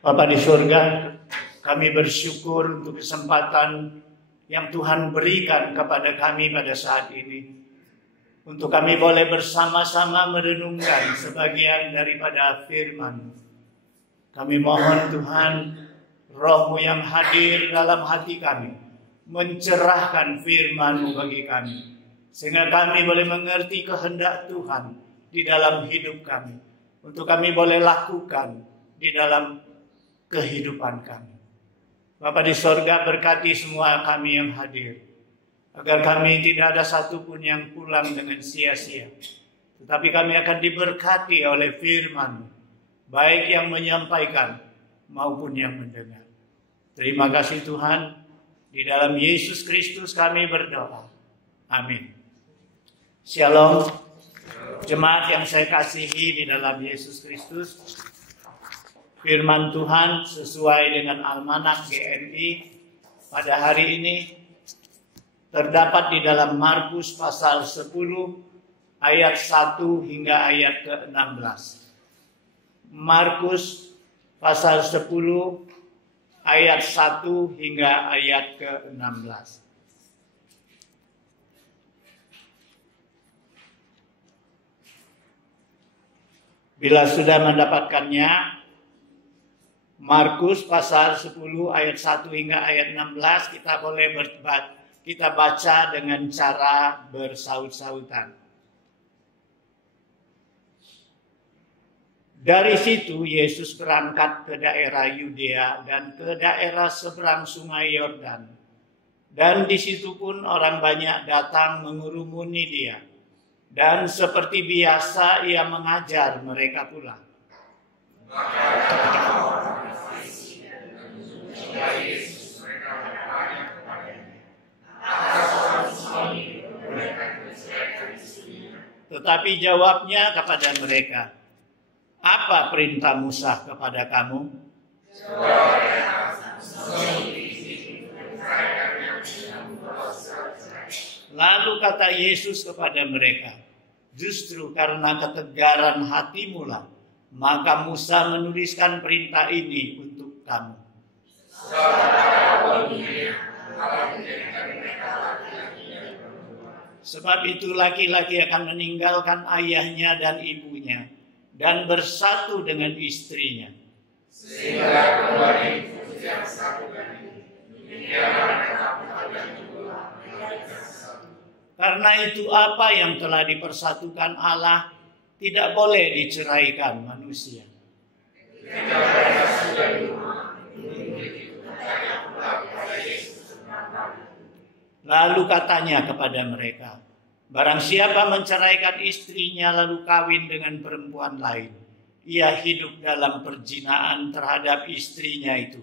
Bapa di surga, kami bersyukur untuk kesempatan yang Tuhan berikan kepada kami pada saat ini. Untuk kami boleh bersama-sama merenungkan sebagian daripada firman. Kami mohon Tuhan, Roh-Mu yang hadir dalam hati kami, mencerahkan firman-Mu bagi kami. Sehingga kami boleh mengerti kehendak Tuhan di dalam hidup kami. Untuk kami boleh lakukan di dalam kehidupan kami. Bapa di sorga, berkati semua kami yang hadir, agar kami tidak ada satupun yang pulang dengan sia-sia, tetapi kami akan diberkati oleh firman, baik yang menyampaikan maupun yang mendengar. Terima kasih Tuhan, di dalam Yesus Kristus kami berdoa. Amin. Shalom, jemaat yang saya kasihi di dalam Yesus Kristus. Firman Tuhan sesuai dengan Almanak GMI pada hari ini terdapat di dalam Markus pasal 10 ayat 1 hingga ayat ke-16. Markus pasal 10 ayat 1 hingga ayat ke-16. Bila sudah mendapatkannya, Markus pasal 10 ayat 1 hingga ayat 16 kita baca dengan cara bersaut-sautan. Dari situ Yesus berangkat ke daerah Yudea dan ke daerah seberang sungai Yordan. Dan di situ pun orang banyak datang mengurumuni dia. Dan seperti biasa ia mengajar mereka pula. Tetapi jawabnya kepada mereka, apa perintah Musa kepada kamu? Lalu kata Yesus kepada mereka, justru karena ketegaran hatimu lah, maka Musa menuliskan perintah ini untuk kamu. Sebab itu laki-laki akan meninggalkan ayahnya dan ibunya dan bersatu dengan istrinya. Sehingga keduanya itu yang satu dan karena itu apa yang telah dipersatukan Allah tidak boleh diceraikan manusia. Lalu katanya kepada mereka, barang siapa menceraikan istrinya lalu kawin dengan perempuan lain, ia hidup dalam perzinahan terhadap istrinya itu.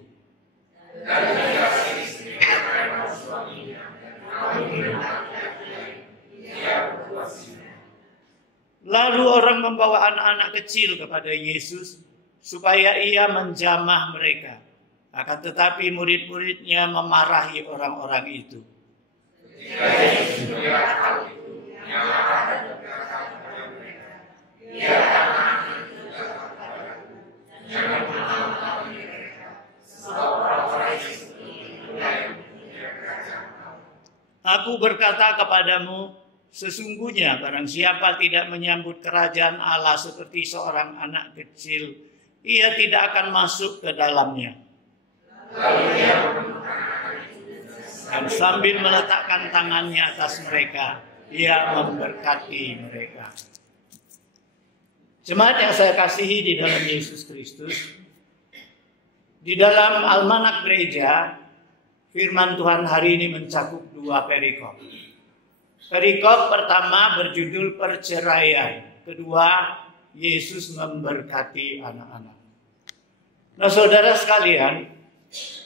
Lalu orang membawa anak-anak kecil kepada Yesus supaya ia menjamah mereka. Akan tetapi murid-muridnya memarahi orang-orang itu. Aku berkata kepadamu, sesungguhnya barang siapa tidak menyambut kerajaan Allah seperti seorang anak kecil, ia tidak akan masuk ke dalamnya. Dan sambil meletakkan tangannya atas mereka, ia memberkati mereka. Jemaat yang saya kasihi di dalam Yesus Kristus, di dalam Almanak Gereja, firman Tuhan hari ini mencakup 2 perikop. Perikop pertama berjudul perceraian, kedua Yesus memberkati anak-anak. Nah saudara sekalian,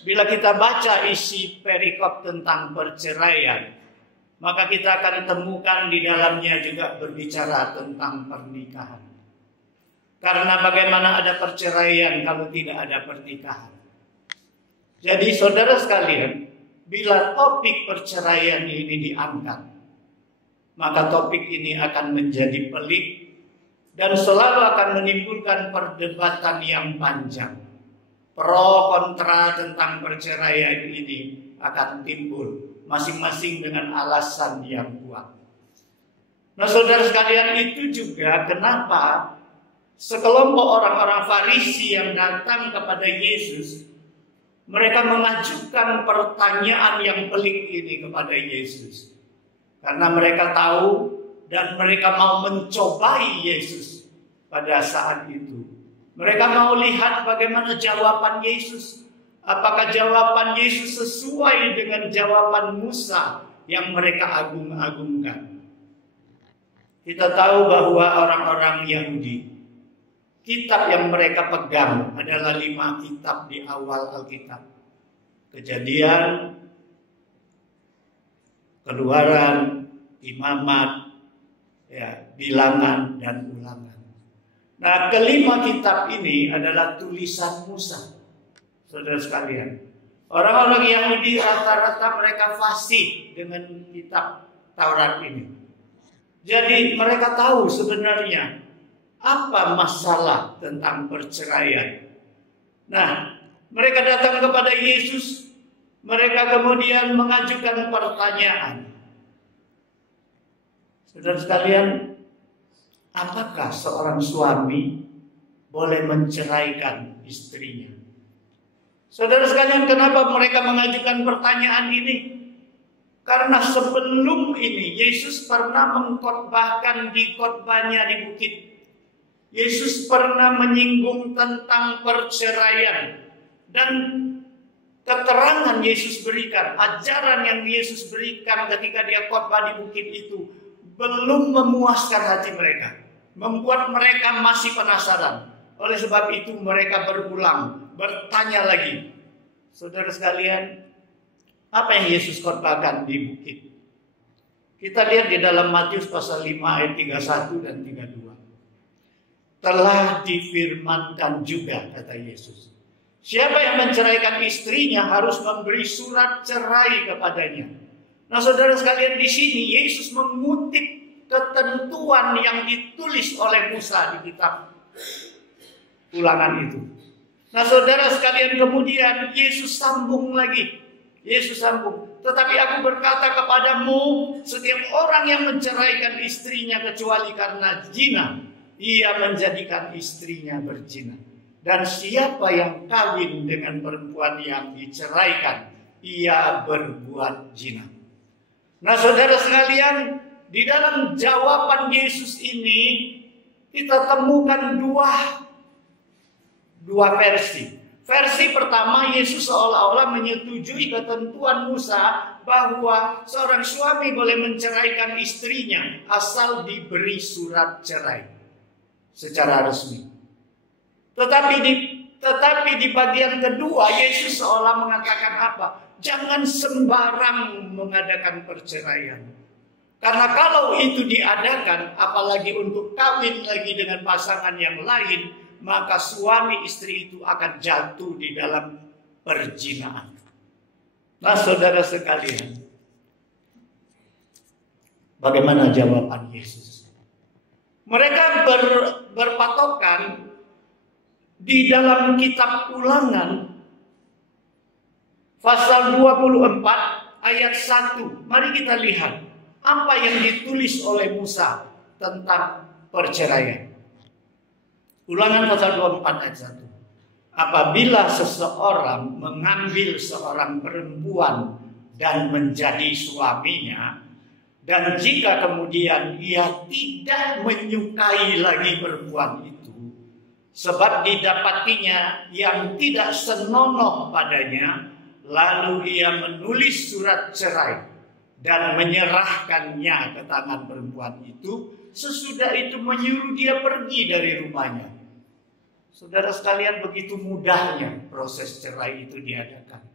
bila kita baca isi perikop tentang perceraian, maka kita akan temukan di dalamnya juga berbicara tentang pernikahan. Karena bagaimana ada perceraian kalau tidak ada pernikahan? Jadi saudara sekalian, bila topik perceraian ini diangkat, maka topik ini akan menjadi pelik dan selalu akan menimbulkan perdebatan yang panjang. pro kontra tentang perceraian ini akan timbul, masing-masing dengan alasan yang kuat. Nah, saudara sekalian, itu juga kenapa sekelompok orang-orang Farisi yang datang kepada Yesus, mereka mengajukan pertanyaan yang pelik ini kepada Yesus. Karena mereka tahu dan mereka mau mencobai Yesus pada saat itu. Mereka mau lihat bagaimana jawaban Yesus. Apakah jawaban Yesus sesuai dengan jawaban Musa yang mereka agung-agungkan. Kita tahu bahwa orang-orang Yahudi, kitab yang mereka pegang adalah 5 kitab di awal Alkitab. Kejadian, Keluaran, Imamat, Bilangan, dan Ulangan. Nah, kelima kitab ini adalah tulisan Musa, saudara sekalian. Orang-orang Yahudi rata-rata mereka fasih dengan kitab Taurat ini. Jadi mereka tahu sebenarnya apa masalah tentang perceraian. Nah, mereka datang kepada Yesus, mereka kemudian mengajukan pertanyaan. Saudara sekalian, apakah seorang suami boleh menceraikan istrinya? Saudara sekalian, kenapa mereka mengajukan pertanyaan ini? Karena sebelum ini Yesus pernah mengkhotbahkan di khotbahnya di bukit. Yesus pernah menyinggung tentang perceraian, dan keterangan Yesus berikan, ajaran yang Yesus berikan ketika dia khotbah di bukit itu belum memuaskan hati mereka, membuat mereka masih penasaran. Oleh sebab itu mereka berulang bertanya lagi. Saudara sekalian, apa yang Yesus khotbahkan di bukit? Kita lihat di dalam Matius pasal 5 ayat 31 dan 32. Telah difirmankan juga, kata Yesus, siapa yang menceraikan istrinya harus memberi surat cerai kepadanya. Nah, saudara sekalian, di sini Yesus mengutip ketentuan yang ditulis oleh Musa di kitab Ulangan itu. Nah, saudara sekalian, kemudian Yesus sambung lagi. Yesus sambung, tetapi aku berkata kepadamu, setiap orang yang menceraikan istrinya kecuali karena zina, ia menjadikan istrinya berzina. Dan siapa yang kawin dengan perempuan yang diceraikan, ia berbuat zina. Nah, saudara sekalian, di dalam jawaban Yesus ini kita temukan dua versi. Versi pertama, Yesus seolah-olah menyetujui ketentuan Musa bahwa seorang suami boleh menceraikan istrinya asal diberi surat cerai secara resmi. Tetapi di bagian kedua, Yesus seolah mengatakan apa? Jangan sembarang mengadakan perceraian. Karena kalau itu diadakan, apalagi untuk kawin lagi dengan pasangan yang lain, maka suami istri itu akan jatuh di dalam perzinahan. Nah, saudara sekalian, bagaimana jawaban Yesus? Mereka berpatokan di dalam kitab Ulangan pasal 24 ayat 1. Mari kita lihat apa yang ditulis oleh Musa tentang perceraian. Ulangan pasal 24 ayat 1. Apabila seseorang mengambil seorang perempuan dan menjadi suaminya, dan jika kemudian ia tidak menyukai lagi perempuan itu, sebab didapatinya yang tidak senonoh padanya, lalu ia menulis surat cerai dan menyerahkannya ke tangan perempuan itu, sesudah itu menyuruh dia pergi dari rumahnya. Saudara sekalian, begitu mudahnya proses cerai itu diadakan.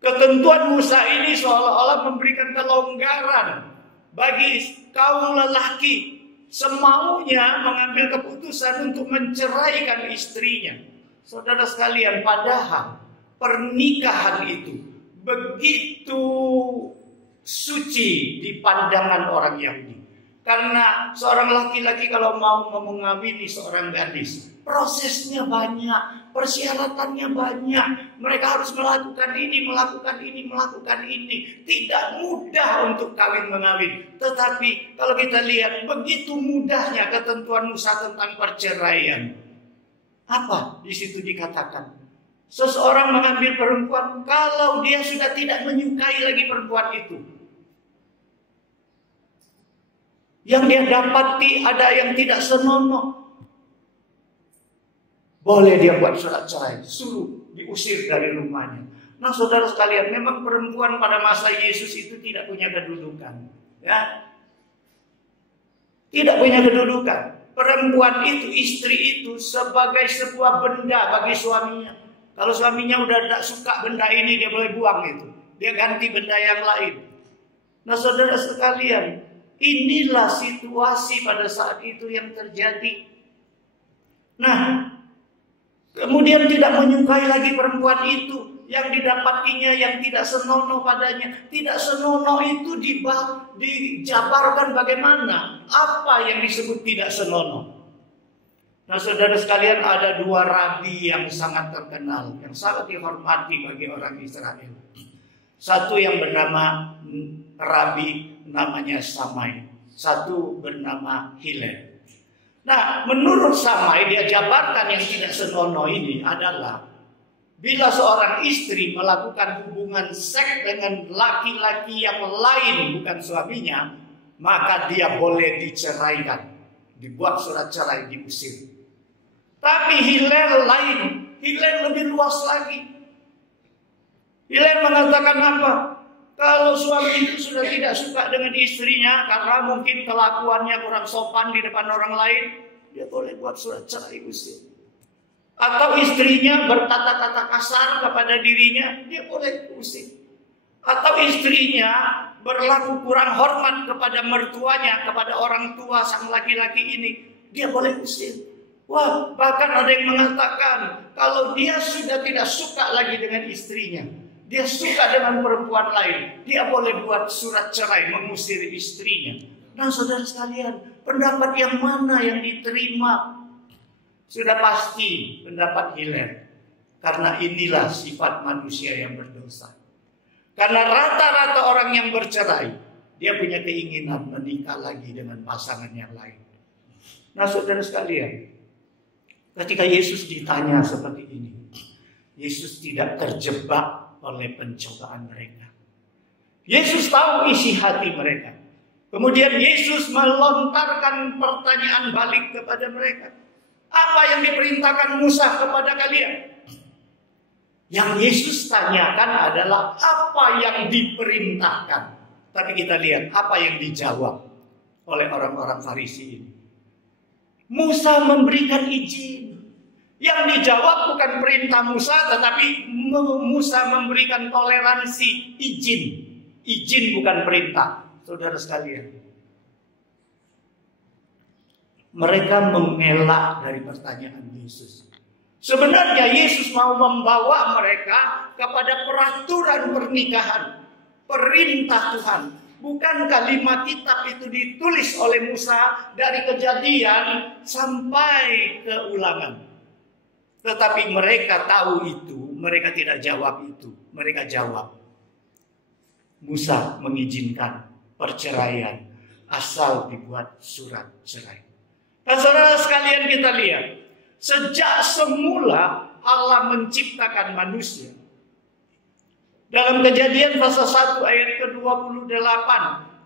Ketentuan Musa ini seolah-olah memberikan kelonggaran bagi kaum lelaki semaunya mengambil keputusan untuk menceraikan istrinya. Saudara sekalian, padahal pernikahan itu begitu suci di pandangan orang Yahudi. Karena seorang laki-laki kalau mau mengawini seorang gadis, Prosesnya banyak, persyaratannya banyak. Mereka harus melakukan ini, melakukan ini, melakukan ini. Tidak mudah untuk kawin mengawin. Tetapi kalau kita lihat begitu mudahnya ketentuan Musa tentang perceraian. Apa di situ dikatakan? Seseorang mengambil perempuan kalau dia sudah tidak menyukai lagi perempuan itu. Yang dia dapati ada yang tidak senonoh. Boleh dia buat surat cerai, suruh diusir dari rumahnya. Nah, saudara sekalian, memang perempuan pada masa Yesus itu tidak punya kedudukan, ya, tidak punya kedudukan. Perempuan itu, istri itu sebagai sebuah benda bagi suaminya. Kalau suaminya udah tidak suka benda ini, dia boleh buang itu, dia ganti benda yang lain. Nah, saudara sekalian, inilah situasi pada saat itu yang terjadi. Nah, kemudian tidak menyukai lagi perempuan itu, yang didapatinya yang tidak senonoh padanya. Tidak senonoh itu dijabarkan bagaimana? Apa yang disebut tidak senonoh? Nah, saudara sekalian, ada dua rabi yang sangat terkenal, yang sangat dihormati bagi orang Israel. Satu yang bernama Rabi, namanya Samai. Satu bernama Hillel. Nah, menurut Samai, dia jabarkan yang tidak senonoh ini adalah bila seorang istri melakukan hubungan seks dengan laki-laki yang lain bukan suaminya, maka dia boleh diceraikan, dibuat surat cerai, diusir. Tapi Hillel lain, Hillel lebih luas lagi. Hillel mengatakan apa? Kalau suami itu sudah tidak suka dengan istrinya karena mungkin kelakuannya kurang sopan di depan orang lain, dia boleh buat surat cerai, usir. Atau istrinya berkata-kata kasar kepada dirinya, dia boleh usir. Atau istrinya berlaku kurang hormat kepada mertuanya, kepada orang tua sang laki-laki ini, dia boleh usir. Wah, bahkan ada yang mengatakan kalau dia sudah tidak suka lagi dengan istrinya, dia suka dengan perempuan lain, dia boleh buat surat cerai, mengusir istrinya. Nah, saudara sekalian, pendapat yang mana yang diterima? Sudah pasti pendapat Hillel. Karena inilah sifat manusia yang berdosa. Karena rata-rata orang yang bercerai, dia punya keinginan menikah lagi dengan pasangan yang lain. Nah, saudara sekalian, ketika Yesus ditanya seperti ini, Yesus tidak terjebak oleh pencobaan mereka. Yesus tahu isi hati mereka. Kemudian Yesus melontarkan pertanyaan balik kepada mereka. Apa yang diperintahkan Musa kepada kalian? Yang Yesus tanyakan adalah apa yang diperintahkan. Tapi kita lihat apa yang dijawab oleh orang-orang Farisi ini. Musa memberikan izin. Yang dijawab bukan perintah Musa, tetapi Musa memberikan toleransi, izin. Izin bukan perintah. Saudara sekalian, mereka mengelak dari pertanyaan Yesus. Sebenarnya Yesus mau membawa mereka kepada peraturan pernikahan, perintah Tuhan. Bukankah 5 kitab itu ditulis oleh Musa dari Kejadian sampai ke Ulangan? Tetapi mereka tahu itu, mereka tidak jawab itu. Mereka jawab, Musa mengizinkan perceraian asal dibuat surat cerai. Dan saudara sekalian, kita lihat, sejak semula Allah menciptakan manusia. Dalam Kejadian pasal 1 ayat ke-28,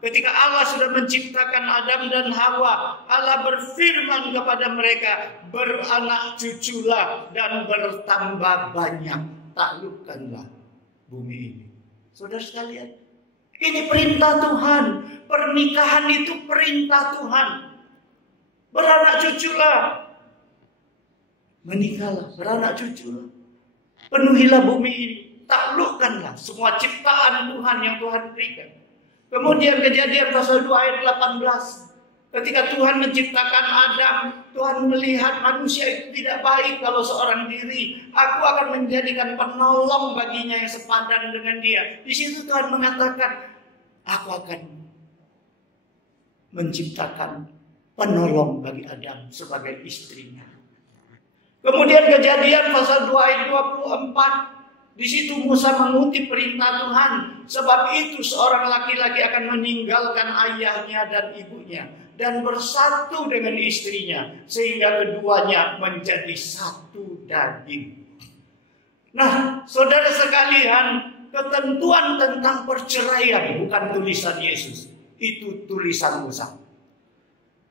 ketika Allah sudah menciptakan Adam dan Hawa, Allah berfirman kepada mereka, beranak cuculah dan bertambah banyak, taklukkanlah bumi ini. Saudara sekalian, ini perintah Tuhan. Pernikahan itu perintah Tuhan. Beranak cuculah, menikahlah, beranak cuculah, penuhilah bumi ini, taklukkanlah semua ciptaan Tuhan yang Tuhan berikan. Kemudian Kejadian pasal 2 ayat 18, ketika Tuhan menciptakan Adam, Tuhan melihat manusia itu tidak baik kalau seorang diri. Aku akan menjadikan penolong baginya yang sepadan dengan dia. Di situ Tuhan mengatakan, aku akan menciptakan penolong bagi Adam sebagai istrinya. Kemudian Kejadian pasal 2 ayat 24. Di situ Musa mengutip perintah Tuhan. Sebab itu seorang laki-laki akan meninggalkan ayahnya dan ibunya dan bersatu dengan istrinya, sehingga keduanya menjadi satu daging. Nah, saudara sekalian, ketentuan tentang perceraian bukan tulisan Yesus, itu tulisan Musa.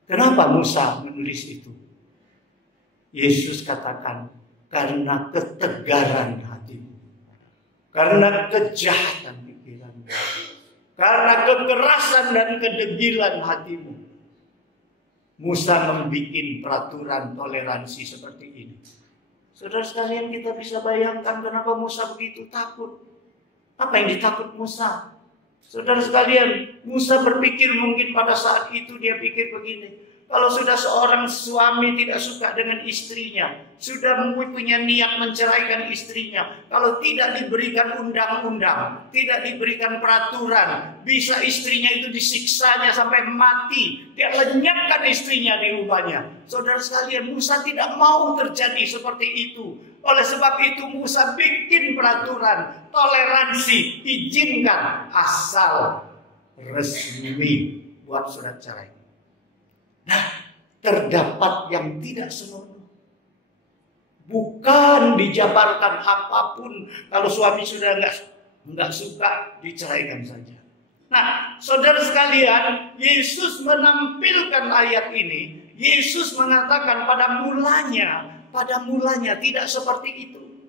Kenapa Musa menulis itu? Yesus katakan, karena ketegaran hatimu, karena kejahatan pikiranmu, karena kekerasan dan kedegilan hatimu, Musa membuat peraturan toleransi seperti ini. Saudara sekalian, kita bisa bayangkan kenapa Musa begitu takut. Apa yang ditakut Musa? Saudara sekalian, Musa berpikir mungkin pada saat itu dia pikir begini. Kalau sudah seorang suami tidak suka dengan istrinya, sudah punya niat menceraikan istrinya, kalau tidak diberikan undang-undang, tidak diberikan peraturan, bisa istrinya itu disiksanya sampai mati, dia lenyapkan istrinya di rumahnya. Saudara sekalian, Musa tidak mau terjadi seperti itu. Oleh sebab itu Musa bikin peraturan, toleransi, izinkan asal resmi buat surat cerai. Nah, terdapat yang tidak senonoh. Bukan dijabarkan apapun, kalau suami sudah nggak suka, diceraikan saja. Nah, saudara sekalian, Yesus menampilkan ayat ini. Yesus mengatakan pada mulanya tidak seperti itu.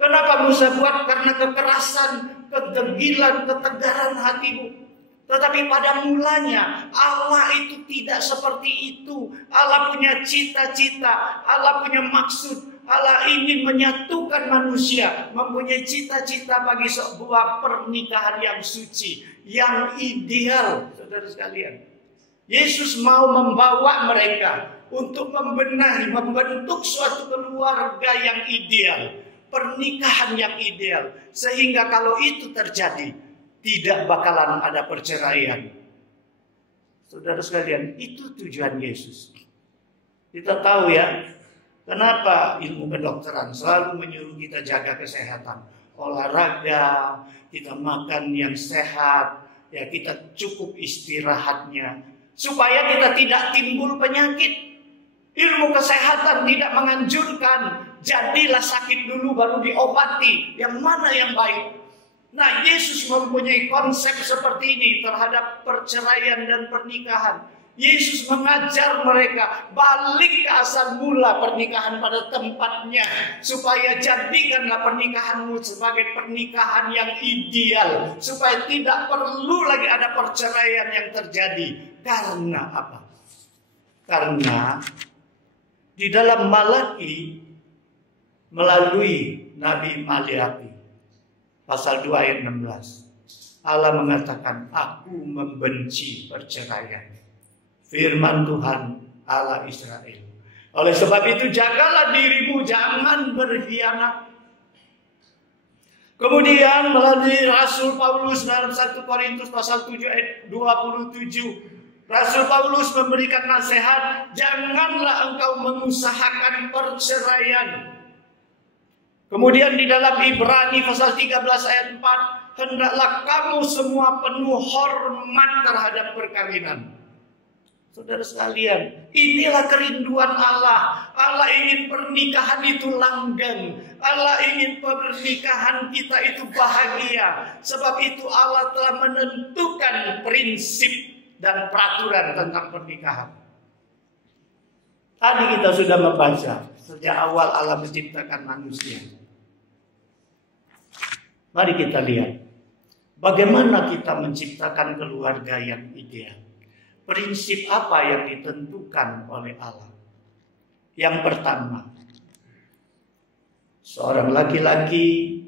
Kenapa Musa buat? Karena kekerasan, kedegilan, ketegaran hatimu. Tetapi pada mulanya Allah itu tidak seperti itu. Allah punya cita-cita, Allah punya maksud. Allah ingin menyatukan manusia, mempunyai cita-cita bagi sebuah pernikahan yang suci, yang ideal. Saudara sekalian, Yesus mau membawa mereka untuk membenahi, membentuk suatu keluarga yang ideal, pernikahan yang ideal, sehingga kalau itu terjadi tidak bakalan ada perceraian. Saudara sekalian, itu tujuan Yesus. Kita tahu ya, kenapa ilmu kedokteran selalu menyuruh kita jaga kesehatan, olahraga, kita makan yang sehat, ya kita cukup istirahatnya, supaya kita tidak timbul penyakit. Ilmu kesehatan tidak menganjurkan jadilah sakit dulu baru diobati. Yang mana yang baik? Nah, Yesus mempunyai konsep seperti ini terhadap perceraian dan pernikahan. Yesus mengajar mereka balik ke asal mula pernikahan pada tempatnya, supaya jadikanlah pernikahanmu sebagai pernikahan yang ideal, supaya tidak perlu lagi ada perceraian yang terjadi. Karena apa? Karena di dalam Malaki melalui Nabi Maleaki pasal 2 ayat 16, Allah mengatakan, aku membenci perceraian. Firman Tuhan Allah Israel. Oleh sebab itu jagalah dirimu, jangan berkhianat. Kemudian melalui Rasul Paulus dalam 1 Korintus pasal 7 ayat 27, Rasul Paulus memberikan nasihat, janganlah engkau mengusahakan perceraian. Kemudian di dalam Ibrani pasal 13 ayat 4, hendaklah kamu semua penuh hormat terhadap perkawinan. Saudara sekalian, inilah kerinduan Allah. Allah ingin pernikahan itu langgeng. Allah ingin pernikahan kita itu bahagia. Sebab itu Allah telah menentukan prinsip dan peraturan tentang pernikahan. Tadi kita sudah membaca, sejak awal Allah menciptakan manusia. Mari kita lihat bagaimana kita menciptakan keluarga yang ideal. Prinsip apa yang ditentukan oleh Allah? Yang pertama, seorang laki-laki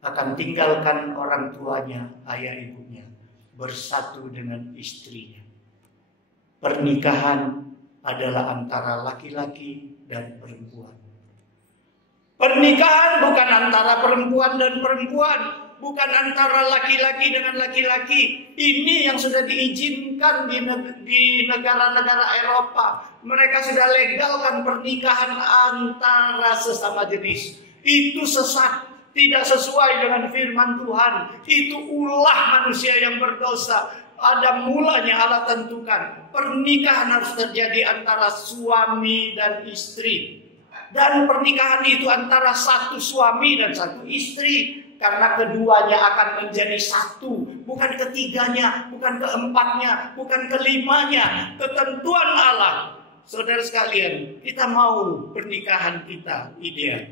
akan tinggalkan orang tuanya, ayah ibunya, bersatu dengan istrinya. Pernikahan adalah antara laki-laki dan perempuan. Pernikahan bukan antara perempuan dan perempuan, bukan antara laki-laki dengan laki-laki. Ini yang sudah diizinkan di negara-negara Eropa. mereka sudah legalkan pernikahan antara sesama jenis. Itu sesat, tidak sesuai dengan firman Tuhan. Itu ulah manusia yang berdosa. Ada mulanya Allah tentukan pernikahan harus terjadi antara suami dan istri. Dan pernikahan itu antara satu suami dan satu istri. Karena keduanya akan menjadi satu. Bukan ketiganya, bukan keempatnya, bukan kelimanya. Ketentuan Allah. Saudara sekalian, kita mau pernikahan kita ideal.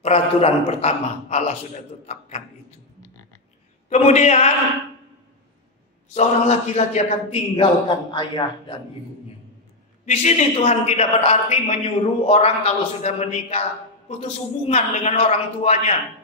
Peraturan pertama Allah sudah tetapkan itu. Kemudian seorang laki-laki akan tinggalkan ayah dan ibunya. Di sini Tuhan tidak berarti menyuruh orang kalau sudah menikah putus hubungan dengan orang tuanya.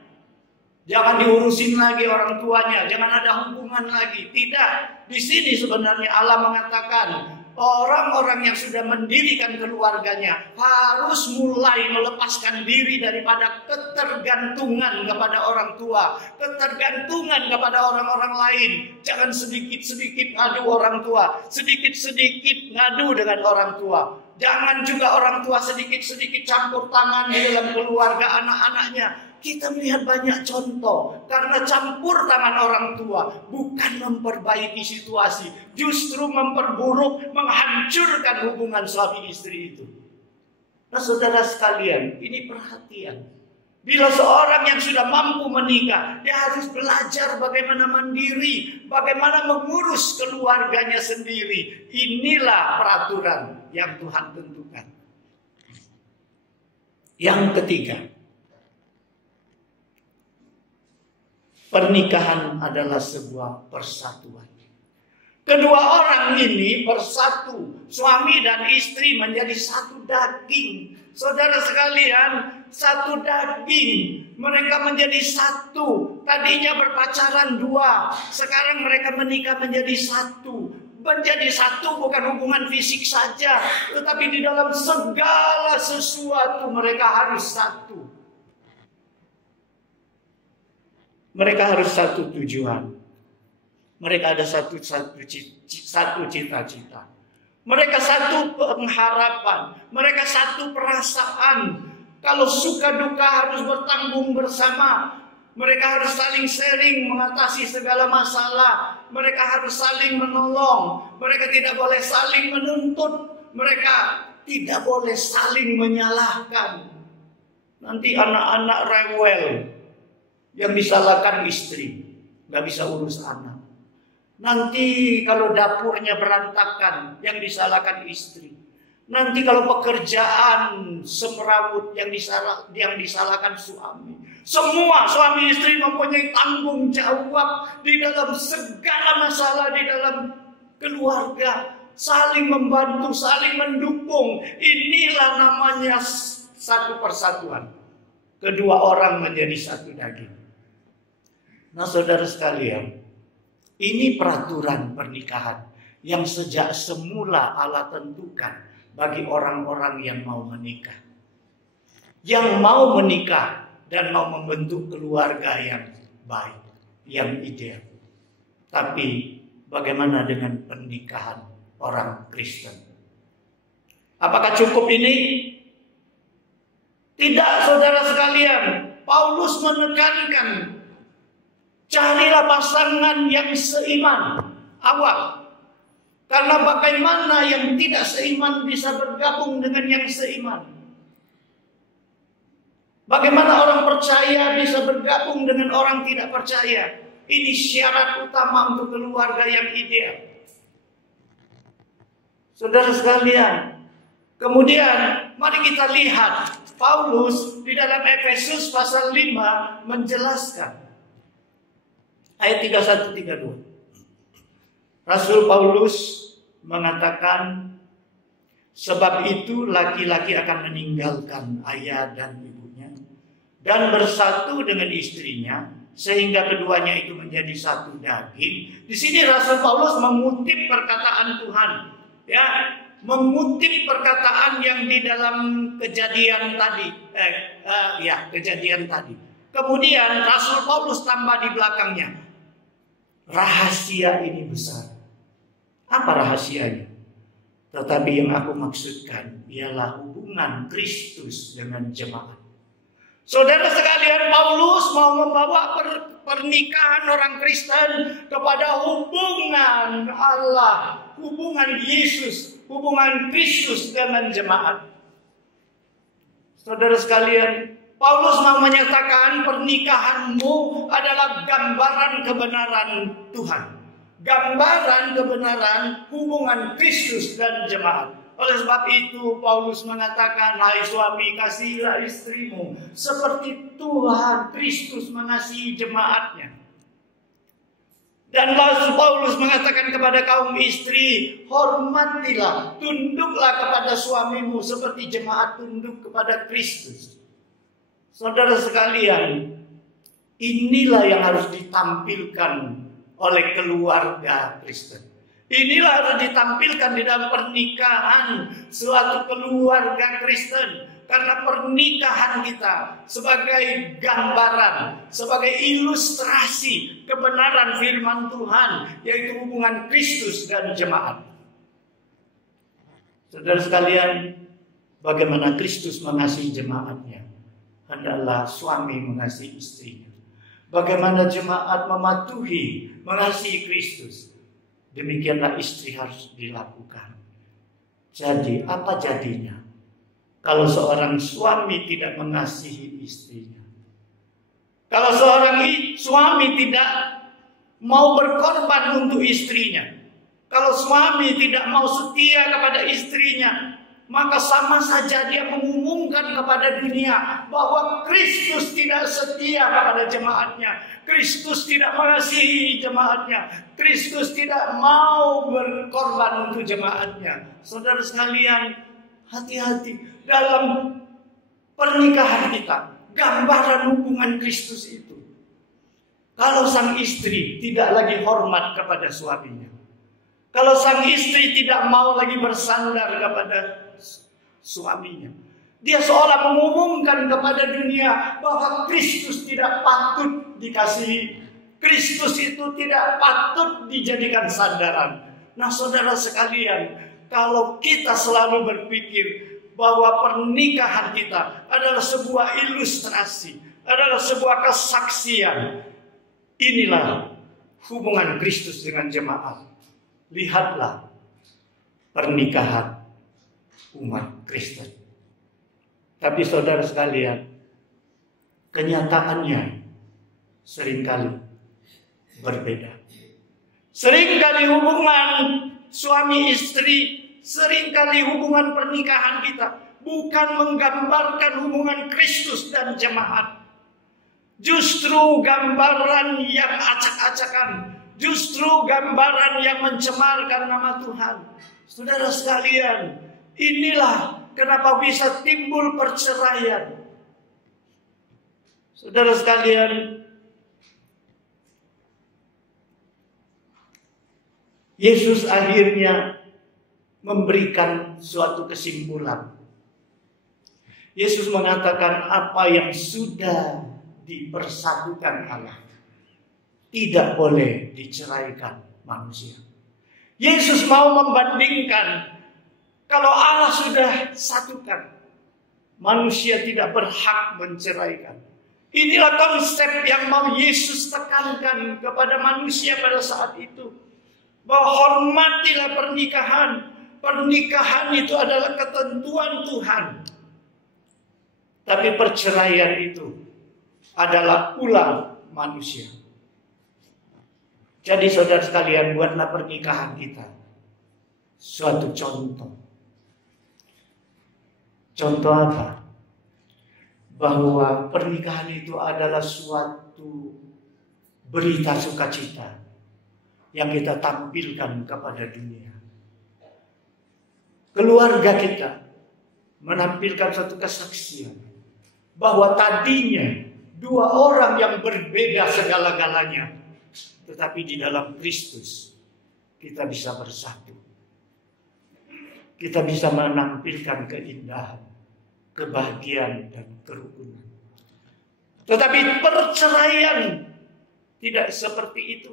Jangan diurusin lagi orang tuanya, jangan ada hubungan lagi. Tidak. Di sini sebenarnya Allah mengatakan orang-orang yang sudah mendirikan keluarganya harus mulai melepaskan diri daripada ketergantungan kepada orang tua, ketergantungan kepada orang-orang lain. Jangan sedikit-sedikit ngadu orang tua, sedikit-sedikit ngadu dengan orang tua. Jangan juga orang tua sedikit-sedikit campur tangan di dalam keluarga anak-anaknya. Kita melihat banyak contoh karena campur tangan orang tua bukan memperbaiki situasi, justru memperburuk, menghancurkan hubungan suami istri itu. Nah, saudara sekalian, ini perhatian. Bila seorang yang sudah mampu menikah, dia harus belajar bagaimana mandiri, bagaimana mengurus keluarganya sendiri. Inilah peraturan yang Tuhan tentukan. Yang ketiga, pernikahan adalah sebuah persatuan. Kedua orang ini bersatu, suami dan istri menjadi satu daging. Saudara sekalian, satu daging. Mereka menjadi satu. Tadinya berpacaran dua, sekarang mereka menikah menjadi satu. Menjadi satu bukan hubungan fisik saja, tetapi di dalam segala sesuatu mereka harus satu. Mereka harus satu tujuan. Mereka ada satu cita-cita. Mereka satu pengharapan. Mereka satu perasaan. Kalau suka duka harus bertanggung bersama. Mereka harus saling sharing mengatasi segala masalah. Mereka harus saling menolong. Mereka tidak boleh saling menuntut. Mereka tidak boleh saling menyalahkan. Nanti anak-anak rewel. Yang disalahkan istri, gak bisa urus anak. Nanti kalau dapurnya berantakan, yang disalahkan istri. Nanti kalau pekerjaan semerawut, yang disalahkan suami. Semua suami istri mempunyai tanggung jawab di dalam segala masalah di dalam keluarga. Saling membantu, saling mendukung. Inilah namanya satu persatuan. Kedua orang menjadi satu daging. Nah, saudara sekalian, ini peraturan pernikahan yang sejak semula Allah tentukan bagi orang-orang yang mau menikah. Yang mau menikah dan mau membentuk keluarga yang baik, yang ideal. Tapi bagaimana dengan pernikahan orang Kristen? Apakah cukup ini? Tidak, saudara sekalian. Paulus menekankan, carilah pasangan yang seiman, awal. Karena bagaimana yang tidak seiman bisa bergabung dengan yang seiman? Bagaimana orang percaya bisa bergabung dengan orang tidak percaya? Ini syarat utama untuk keluarga yang ideal. Saudara sekalian, kemudian mari kita lihat Paulus di dalam Efesus pasal 5 menjelaskan ayat 31-32. Rasul Paulus mengatakan, sebab itu laki-laki akan meninggalkan ayah dan ibunya dan bersatu dengan istrinya sehingga keduanya itu menjadi satu daging. Di sini Rasul Paulus mengutip perkataan Tuhan, ya, mengutip perkataan yang di dalam kejadian tadi, kejadian tadi. Kemudian Rasul Paulus tambah di belakangnya, rahasia ini besar. Apa rahasianya? Tetapi yang aku maksudkan ialah hubungan Kristus dengan jemaat. Saudara sekalian, Paulus mau membawa pernikahan orang Kristen kepada hubungan Allah, hubungan Yesus, hubungan Kristus dengan jemaat. Saudara sekalian, Paulus mau menyatakan pernikahanmu adalah gambaran kebenaran Tuhan. Gambaran kebenaran hubungan Kristus dan jemaat. Oleh sebab itu Paulus mengatakan, hai suami, kasihilah istrimu seperti Tuhan Kristus mengasihi jemaatnya. Dan Paulus mengatakan kepada kaum istri, hormatilah, tunduklah kepada suamimu seperti jemaat tunduk kepada Kristus. Saudara sekalian, inilah yang harus ditampilkan oleh keluarga Kristen. Inilah harus ditampilkan di dalam pernikahan suatu keluarga Kristen. Karena pernikahan kita sebagai gambaran, sebagai ilustrasi kebenaran firman Tuhan, yaitu hubungan Kristus dan jemaat. Saudara sekalian, bagaimana Kristus mengasihi jemaatnya? Hendaklah suami mengasihi istrinya. Bagaimana jemaat mematuhi, mengasihi Kristus, demikianlah istri harus dilakukan. Jadi apa jadinya kalau seorang suami tidak mengasihi istrinya? Kalau seorang suami tidak mau berkorban untuk istrinya, kalau suami tidak mau setia kepada istrinya, maka sama saja dia mengumumkan kepada dunia bahwa Kristus tidak setia kepada jemaatnya. Kristus tidak mengasihi jemaatnya. Kristus tidak mau berkorban untuk jemaatnya. Saudara sekalian, hati-hati dalam pernikahan kita. Gambaran hubungan Kristus itu. Kalau sang istri tidak lagi hormat kepada suaminya, kalau sang istri tidak mau lagi bersandar kepada suaminya, dia seolah mengumumkan kepada dunia bahwa Kristus tidak patut dikasihi. Kristus itu tidak patut dijadikan sandaran. Nah, saudara sekalian, kalau kita selalu berpikir bahwa pernikahan kita adalah sebuah ilustrasi, adalah sebuah kesaksian, inilah hubungan Kristus dengan jemaat. Lihatlah pernikahan umat Kristen. Tapi saudara sekalian, kenyataannya seringkali berbeda. Seringkali hubungan suami istri, seringkali hubungan pernikahan kita bukan menggambarkan hubungan Kristus dan jemaat. Justru gambaran yang acak-acakan, justru gambaran yang mencemarkan nama Tuhan. Saudara sekalian, inilah kenapa bisa timbul perceraian. Saudara sekalian, Yesus akhirnya memberikan suatu kesimpulan. Yesus mengatakan apa yang sudah dipersatukan Allah tidak boleh diceraikan manusia. Yesus mau membandingkan, kalau Allah sudah satukan, manusia tidak berhak menceraikan. Inilah konsep yang mau Yesus tekankan kepada manusia pada saat itu. Bahwa hormatilah pernikahan. Pernikahan itu adalah ketentuan Tuhan. Tapi perceraian itu adalah ulah manusia. Jadi saudara sekalian, buatlah pernikahan kita suatu contoh. Contoh apa? Bahwa pernikahan itu adalah suatu berita sukacita yang kita tampilkan kepada dunia. Keluarga kita menampilkan suatu kesaksian bahwa tadinya dua orang yang berbeda segala-galanya, tetapi di dalam Kristus kita bisa bersatu. Kita bisa menampilkan keindahan, kebahagiaan, dan kerukunan. Tetapi perceraian tidak seperti itu.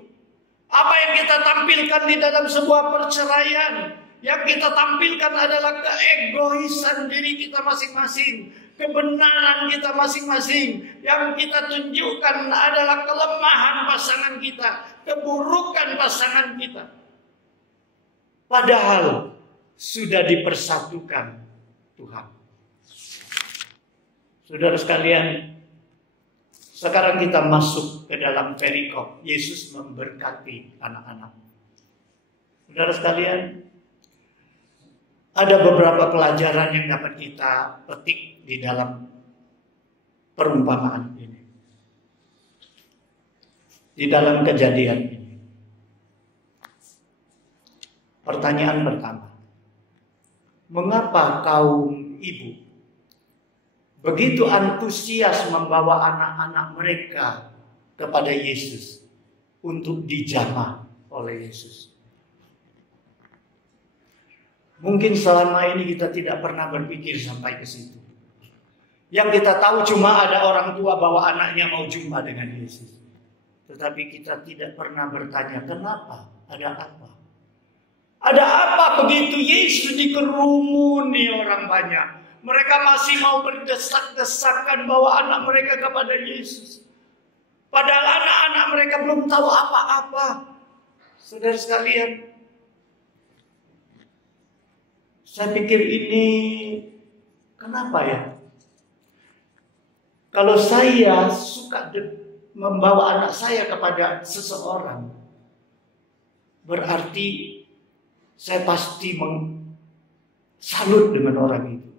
Apa yang kita tampilkan di dalam sebuah perceraian? Yang kita tampilkan adalah keegoisan diri kita masing-masing, kebenaran kita masing-masing. Yang kita tunjukkan adalah kelemahan pasangan kita, keburukan pasangan kita. Padahal sudah dipersatukan Tuhan. Saudara sekalian, sekarang kita masuk ke dalam perikop. Yesus memberkati anak-anak. Saudara sekalian, ada beberapa pelajaran yang dapat kita petik di dalam perumpamaan ini. Di dalam kejadian ini. Pertanyaan pertama. Mengapa kaum ibu begitu antusias membawa anak-anak mereka kepada Yesus untuk dijamah oleh Yesus? Mungkin selama ini kita tidak pernah berpikir sampai ke situ. Yang kita tahu cuma ada orang tua bawa anaknya mau jumpa dengan Yesus. Tetapi kita tidak pernah bertanya, kenapa? Ada apa? Ada apa begitu Yesus dikerumuni orang banyak? Mereka masih mau berdesak-desakan bawa anak mereka kepada Yesus. Padahal anak-anak mereka belum tahu apa-apa. Saudara sekalian, saya pikir ini kenapa ya? Kalau saya suka membawa anak saya kepada seseorang, berarti saya pasti salut dengan orang itu.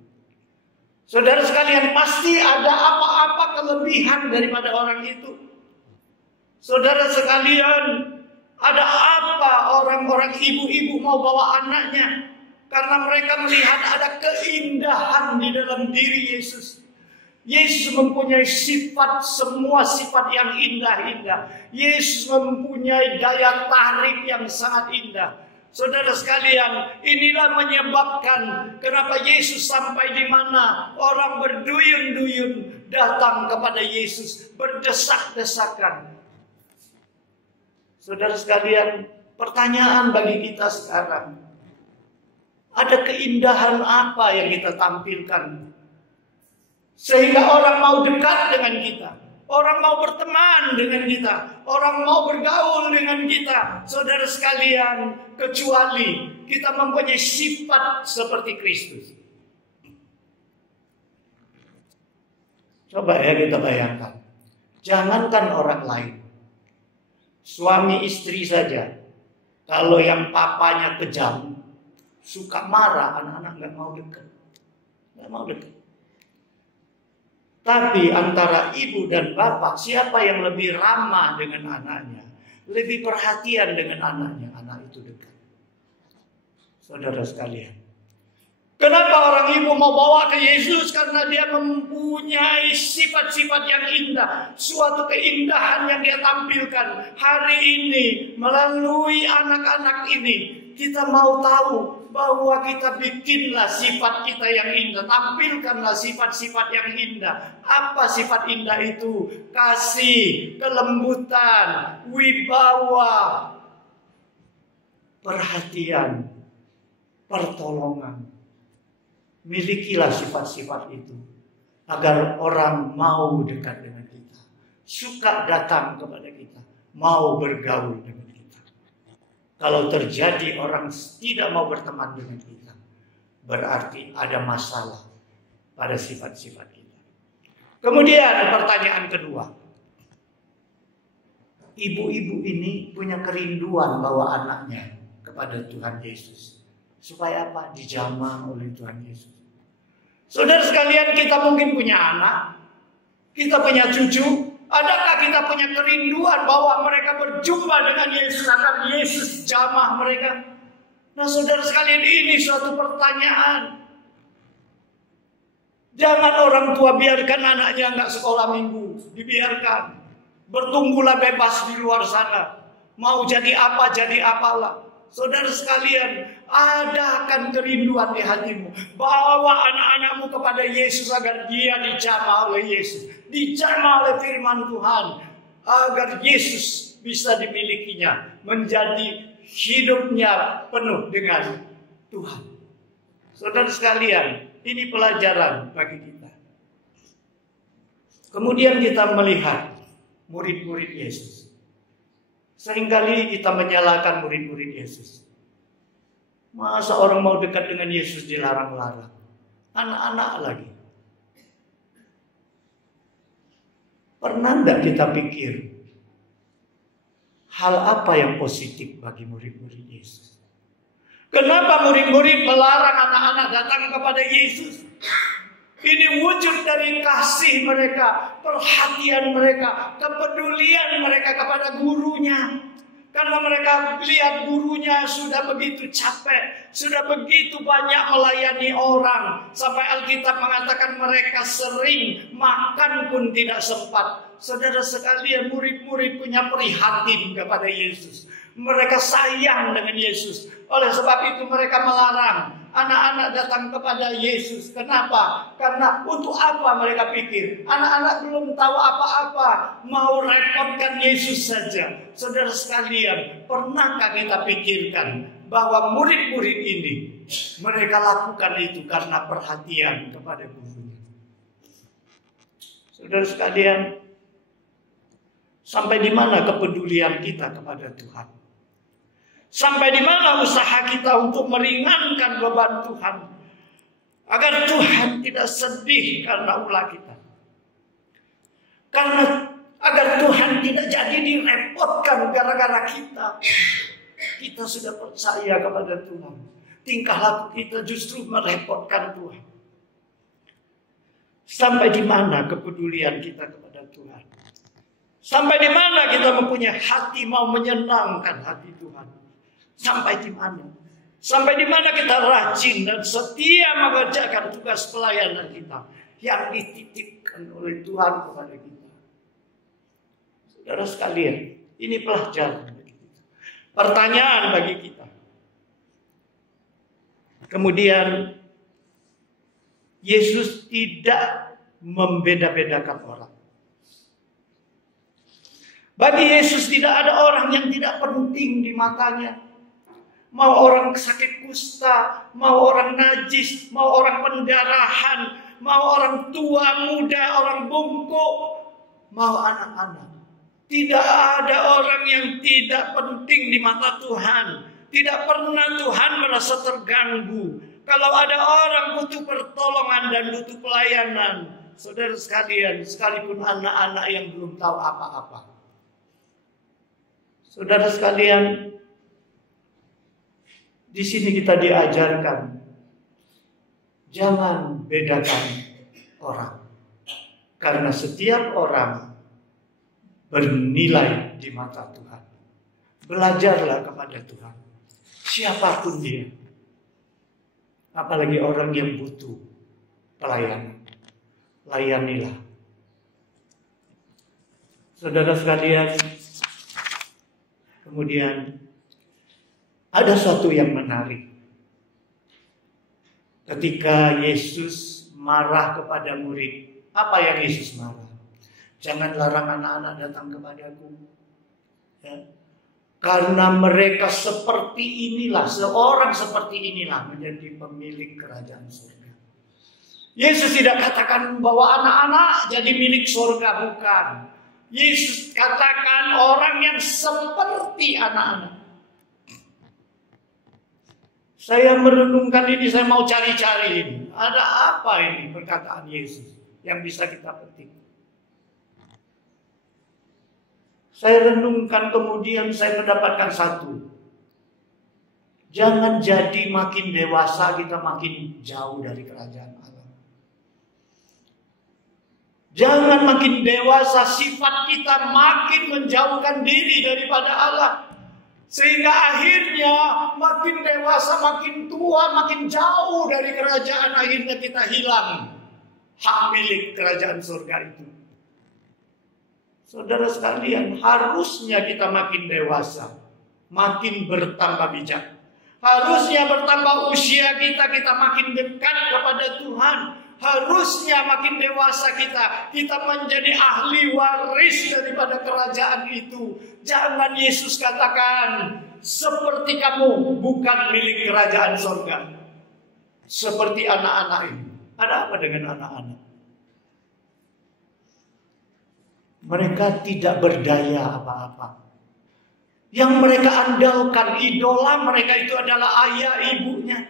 Saudara sekalian, pasti ada apa-apa kelebihan daripada orang itu. Saudara sekalian, ada apa orang-orang ibu-ibu mau bawa anaknya? Karena mereka melihat ada keindahan di dalam diri Yesus. Yesus mempunyai sifat, semua sifat yang indah-indah. Yesus mempunyai daya tarik yang sangat indah. Saudara sekalian, inilah menyebabkan kenapa Yesus sampai di mana orang berduyun-duyun datang kepada Yesus, berdesak-desakan. Saudara sekalian, pertanyaan bagi kita sekarang, ada keindahan apa yang kita tampilkan sehingga orang mau dekat dengan kita? Orang mau berteman dengan kita, orang mau bergaul dengan kita. Saudara sekalian, kecuali kita mempunyai sifat seperti Kristus. Coba ya kita bayangkan. Jangankan orang lain, suami istri saja. Kalau yang papanya kejam, suka marah, anak-anak nggak mau dekat. Nggak mau dekat. Tapi antara ibu dan bapak, siapa yang lebih ramah dengan anaknya, lebih perhatian dengan anaknya, anak itu dekat. Saudara sekalian, kenapa orang ibu mau bawa ke Yesus? Karena dia mempunyai sifat-sifat yang indah, suatu keindahan yang dia tampilkan. Hari ini melalui anak-anak ini, kita mau tahu bahwa kita bikinlah sifat kita yang indah, tampilkanlah sifat-sifat yang indah. Apa sifat indah itu? Kasih, kelembutan, wibawa, perhatian, pertolongan. Milikilah sifat-sifat itu agar orang mau dekat dengan kita, suka datang kepada kita, mau bergaul dengan kita. Kalau terjadi orang tidak mau berteman dengan kita, berarti ada masalah pada sifat-sifat kita. Kemudian pertanyaan kedua. Ibu-ibu ini punya kerinduan bawa anaknya kepada Tuhan Yesus. Supaya apa? Dijamah oleh Tuhan Yesus. Saudara sekalian, kita mungkin punya anak, kita punya cucu. Adakah kita punya kerinduan bahwa mereka berjumpa dengan Yesus agar Yesus jamah mereka? Nah, saudara sekalian, ini suatu pertanyaan. Jangan orang tua biarkan anaknya nggak sekolah minggu, dibiarkan. Bertumbuhlah bebas di luar sana. Mau jadi apa, jadi apalah. Saudara sekalian, adakan kerinduan di hatimu. Bawa anak-anakmu kepada Yesus agar dia dijamah oleh Yesus. Dijamah oleh firman Tuhan. Agar Yesus bisa dimilikinya. Menjadi hidupnya penuh dengan Tuhan. Saudara sekalian, ini pelajaran bagi kita. Kemudian kita melihat murid-murid Yesus. Seringkali kita menyalahkan murid-murid Yesus. Masa orang mau dekat dengan Yesus dilarang-larang? Anak-anak lagi. Pernah enggak kita pikir hal apa yang positif bagi murid-murid Yesus? Kenapa murid-murid melarang anak-anak datang kepada Yesus? Ini wujud dari kasih mereka, perhatian mereka, kepedulian mereka kepada gurunya. Karena mereka lihat gurunya sudah begitu capek, sudah begitu banyak melayani orang. Sampai Alkitab mengatakan mereka sering makan pun tidak sempat. Saudara sekalian, murid-murid punya prihatin kepada Yesus. Mereka sayang dengan Yesus. Oleh sebab itu mereka melarang anak-anak datang kepada Yesus. Kenapa? Karena untuk apa mereka pikir? Anak-anak belum tahu apa-apa, mau repotkan Yesus saja. Saudara sekalian, pernahkah kita pikirkan bahwa murid-murid ini mereka lakukan itu karena perhatian kepada gurunya? Saudara sekalian, sampai di mana kepedulian kita kepada Tuhan? Sampai di mana usaha kita untuk meringankan beban Tuhan, agar Tuhan tidak sedih karena ulah kita, karena agar Tuhan tidak jadi direpotkan gara-gara kita. Kita sudah percaya kepada Tuhan, tingkah laku kita justru merepotkan Tuhan. Sampai di mana kepedulian kita kepada Tuhan? Sampai di mana kita mempunyai hati mau menyenangkan hati Tuhan? Sampai di mana? Sampai di mana kita rajin dan setia mengerjakan tugas pelayanan kita yang dititipkan oleh Tuhan kepada kita? Saudara sekalian, ini pelajaran bagi kita. Pertanyaan bagi kita. Kemudian, Yesus tidak membeda-bedakan orang. Bagi Yesus tidak ada orang yang tidak penting di matanya. Mau orang sakit kusta, mau orang najis, mau orang pendarahan, mau orang tua, muda, orang bungkuk, mau anak-anak. Tidak ada orang yang tidak penting di mata Tuhan. Tidak pernah Tuhan merasa terganggu. Kalau ada orang butuh pertolongan dan butuh pelayanan, saudara sekalian, sekalipun anak-anak yang belum tahu apa-apa. Saudara sekalian, di sini kita diajarkan, jangan bedakan orang. Karena setiap orang bernilai di mata Tuhan. Belajarlah kepada Tuhan. Siapapun dia. Apalagi orang yang butuh pelayanan. Layanilah. Saudara sekalian, kemudian ada sesuatu yang menarik. Ketika Yesus marah kepada murid, apa yang Yesus marah? Jangan larang anak-anak datang kepadaku. Ya. Karena mereka seperti inilah, seorang seperti inilah menjadi pemilik kerajaan surga. Yesus tidak katakan bahwa anak-anak jadi milik surga, bukan. Yesus katakan orang yang seperti anak-anak. Saya merenungkan ini, saya mau cari-cari ini. Ada apa ini perkataan Yesus yang bisa kita petik? Saya renungkan, kemudian saya mendapatkan satu. Jangan jadi makin dewasa kita makin jauh dari kerajaan Allah. Jangan makin dewasa sifat kita makin menjauhkan diri daripada Allah. Sehingga akhirnya makin dewasa, makin tua, makin jauh dari kerajaan, akhirnya kita hilang hak milik kerajaan surga itu. Saudara sekalian, harusnya kita makin dewasa, makin bertambah bijak. Harusnya bertambah usia kita makin dekat kepada Tuhan. Harusnya makin dewasa kita menjadi ahli waris daripada kerajaan itu. Jangan Yesus katakan seperti seperti kamu bukan milik kerajaan surga. Seperti anak-anak ini. Ada apa dengan anak-anak? Mereka tidak berdaya apa-apa. Yang mereka andalkan, idola mereka itu adalah ayah ibunya.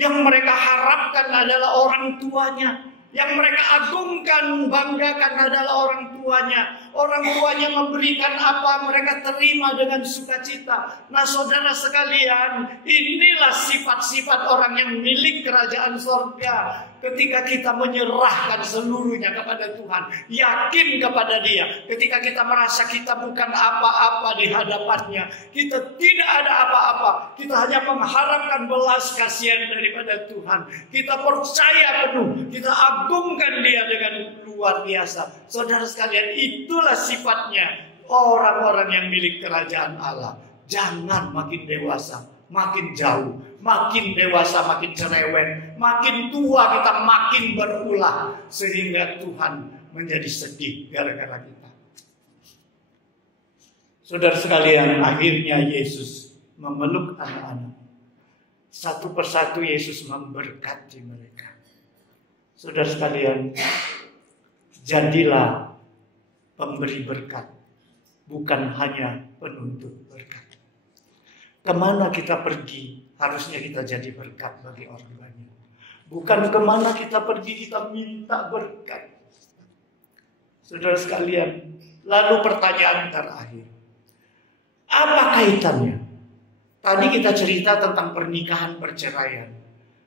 Yang mereka harapkan adalah orang tuanya. Yang mereka agungkan, banggakan adalah orang tuanya. Orang tuanya memberikan apa, mereka terima dengan sukacita. Nah, saudara sekalian, inilah sifat-sifat orang yang milik kerajaan surga. Ketika kita menyerahkan seluruhnya kepada Tuhan, yakin kepada Dia. Ketika kita merasa kita bukan apa-apa di hadapannya, kita tidak ada apa-apa, kita hanya mengharapkan belas kasihan daripada Tuhan. Kita percaya penuh, kita agungkan Dia dengan luar biasa. Saudara sekalian, itulah sifatnya orang-orang yang milik kerajaan Allah. Jangan makin dewasa, makin jauh, makin dewasa, makin cerewet, makin tua kita makin berulah, sehingga Tuhan menjadi sedih gara-gara kita. Saudara sekalian, akhirnya Yesus memeluk anak-anak. Satu persatu Yesus memberkati mereka. Saudara sekalian, jadilah pemberi berkat, bukan hanya penuntut berkat. Kemana kita pergi, harusnya kita jadi berkat bagi orang banyak. Bukan kemana kita pergi, kita minta berkat. Saudara sekalian, lalu pertanyaan terakhir. Apa kaitannya? Tadi kita cerita tentang pernikahan perceraian.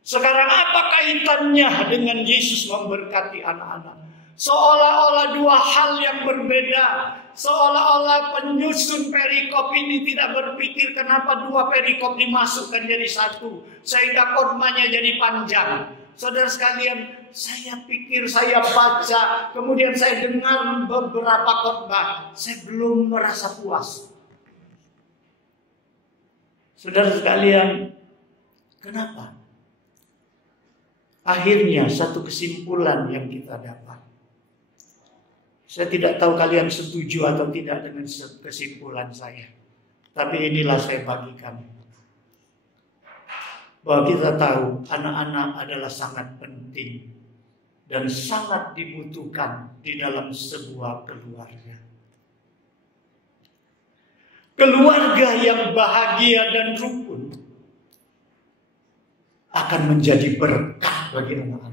Sekarang apa kaitannya dengan Yesus memberkati anak-anak? Seolah-olah dua hal yang berbeda. Seolah-olah penyusun perikop ini tidak berpikir kenapa dua perikop dimasukkan jadi satu, sehingga khotbahnya jadi panjang. Saudara sekalian, saya pikir, saya baca, kemudian saya dengar beberapa khotbah, saya belum merasa puas. Saudara sekalian, kenapa? Akhirnya satu kesimpulan yang kita dapat. Saya tidak tahu kalian setuju atau tidak dengan kesimpulan saya. Tapi inilah saya bagikan. Bahwa kita tahu anak-anak adalah sangat penting dan sangat dibutuhkan di dalam sebuah keluarga. Keluarga yang bahagia dan rukun akan menjadi berkat bagi anak-anak.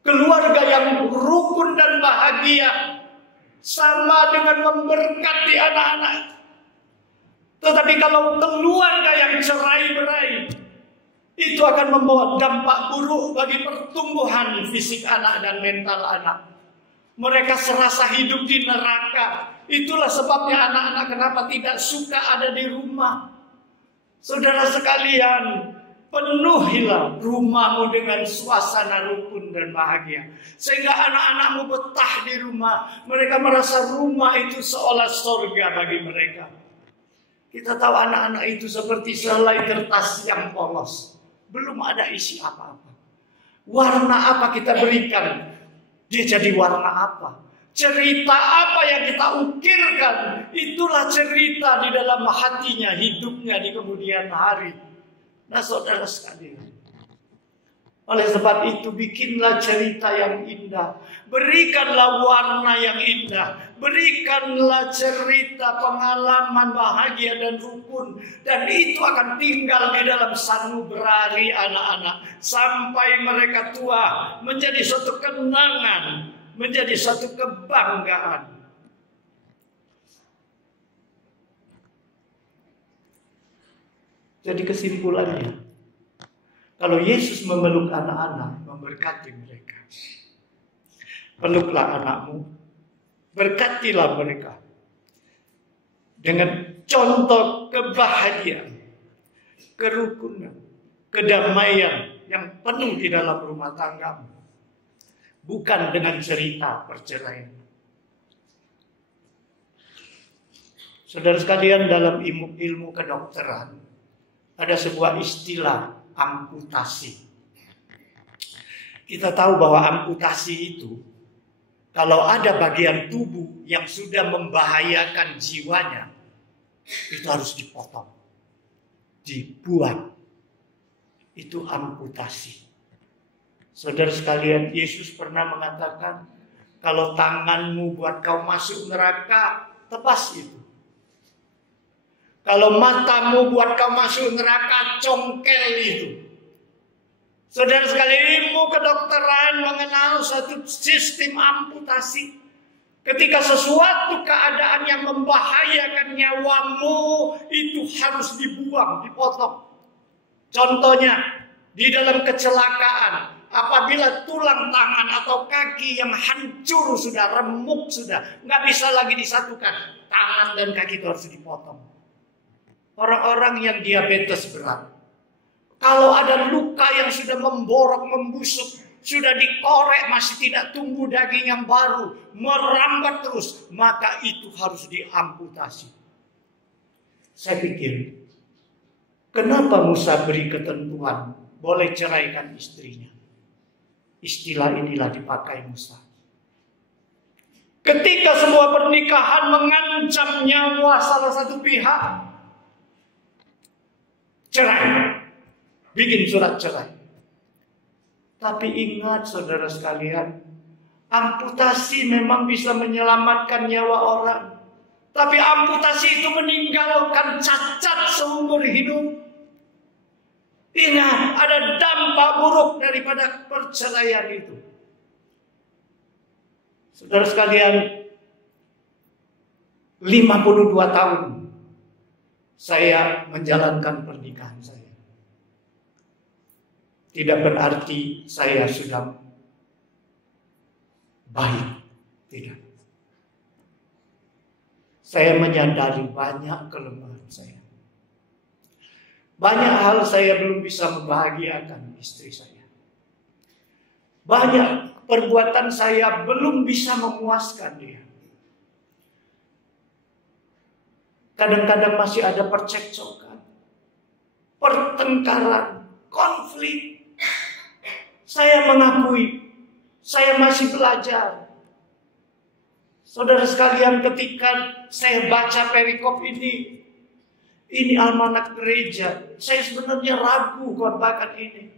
Keluarga yang rukun dan bahagia sama dengan memberkati anak-anak. Tetapi kalau keluarga yang cerai-berai, itu akan membawa dampak buruk bagi pertumbuhan fisik anak dan mental anak. Mereka serasa hidup di neraka. Itulah sebabnya anak-anak kenapa tidak suka ada di rumah. Saudara sekalian, penuhilah rumahmu dengan suasana rukun dan bahagia. Sehingga anak-anakmu betah di rumah. Mereka merasa rumah itu seolah surga bagi mereka. Kita tahu anak-anak itu seperti selai kertas yang polos. Belum ada isi apa-apa. Warna apa kita berikan, dia jadi warna apa. Cerita apa yang kita ukirkan, itulah cerita di dalam hatinya, hidupnya di kemudian hari. Nah, saudara sekalian, oleh sebab itu bikinlah cerita yang indah, berikanlah warna yang indah, berikanlah cerita pengalaman bahagia dan rukun, dan itu akan tinggal di dalam sanubari anak-anak sampai mereka tua, menjadi suatu kenangan, menjadi suatu kebanggaan. Jadi kesimpulannya, kalau Yesus memeluk anak-anak, memberkati mereka. Peluklah anakmu, berkatilah mereka dengan contoh kebahagiaan, kerukunan, kedamaian yang penuh di dalam rumah tanggamu. Bukan dengan cerita perceraian. Saudara sekalian, dalam ilmu kedokteran ada sebuah istilah amputasi. Kita tahu bahwa amputasi itu, kalau ada bagian tubuh yang sudah membahayakan jiwanya, itu harus dipotong, dibuang. Itu amputasi. Saudara sekalian, Yesus pernah mengatakan, kalau tanganmu buat kau masuk neraka, tebas itu. Kalau matamu buat kau masuk neraka, congkel itu. Saudara sekalian, ilmu kedokteran mengenal satu sistem amputasi. Ketika sesuatu keadaan yang membahayakan nyawamu, itu harus dibuang, dipotong. Contohnya, di dalam kecelakaan, apabila tulang tangan atau kaki yang hancur sudah, remuk sudah, nggak bisa lagi disatukan, tangan dan kaki itu harus dipotong. Orang-orang yang diabetes berat, kalau ada luka yang sudah memborok, membusuk, sudah dikorek, masih tidak tumbuh daging yang baru, merambat terus, maka itu harus diamputasi. Saya pikir, kenapa Musa beri ketentuan boleh ceraikan istrinya? Istilah inilah dipakai Musa. Ketika sebuah pernikahan mengancam nyawa salah satu pihak, cerai, bikin surat cerai. Tapi ingat saudara sekalian, amputasi memang bisa menyelamatkan nyawa orang. Tapi amputasi itu meninggalkan cacat seumur hidup. Ingat, ada dampak buruk daripada perceraian itu. Saudara sekalian, 52 tahun saya menjalankan pernikahan saya. Tidak berarti saya sudah baik. Tidak. Saya menyadari banyak kelemahan saya. Banyak hal saya belum bisa membahagiakan istri saya. Banyak perbuatan saya belum bisa memuaskan dia. Kadang-kadang masih ada percekcokan, pertengkaran, konflik. Saya mengakui, saya masih belajar. Saudara sekalian, ketika saya baca perikop ini almanak gereja, saya sebenarnya ragu khotbahkan ini.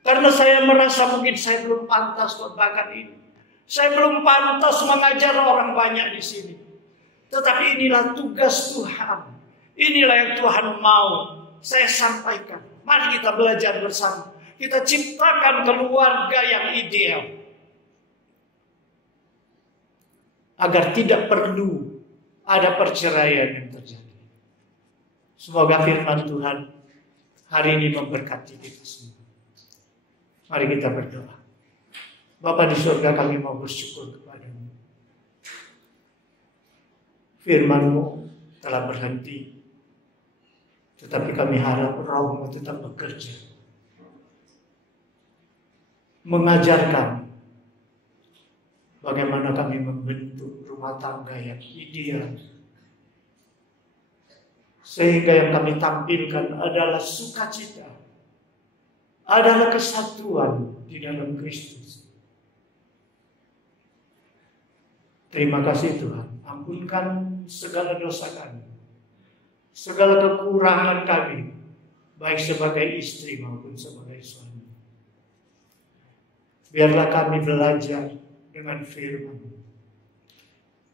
Karena saya merasa mungkin saya belum pantas khotbahkan ini. Saya belum pantas mengajar orang banyak di sini. Tetapi inilah tugas Tuhan. Inilah yang Tuhan mau saya sampaikan. Mari kita belajar bersama. Kita ciptakan keluarga yang ideal. Agar tidak perlu ada perceraian yang terjadi. Semoga firman Tuhan hari ini memberkati kita semua. Mari kita berdoa. Bapa di surga, kami mau bersyukur kepadamu. Firman-Mu telah berhenti. Tetapi kami harap Roh-Mu tetap bekerja. Mengajar kami bagaimana kami membentuk rumah tangga yang ideal. Sehingga yang kami tampilkan adalah sukacita, adalah kesatuan di dalam Kristus. Terima kasih Tuhan. Ampunkan segala dosa kami, segala kekurangan kami, baik sebagai istri maupun sebagai suami. Biarlah kami belajar dengan firman.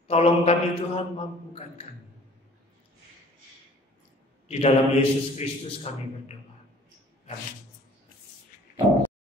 Tolong kami Tuhan, mampukan kami. Di dalam Yesus Kristus kami berdoa. Amin.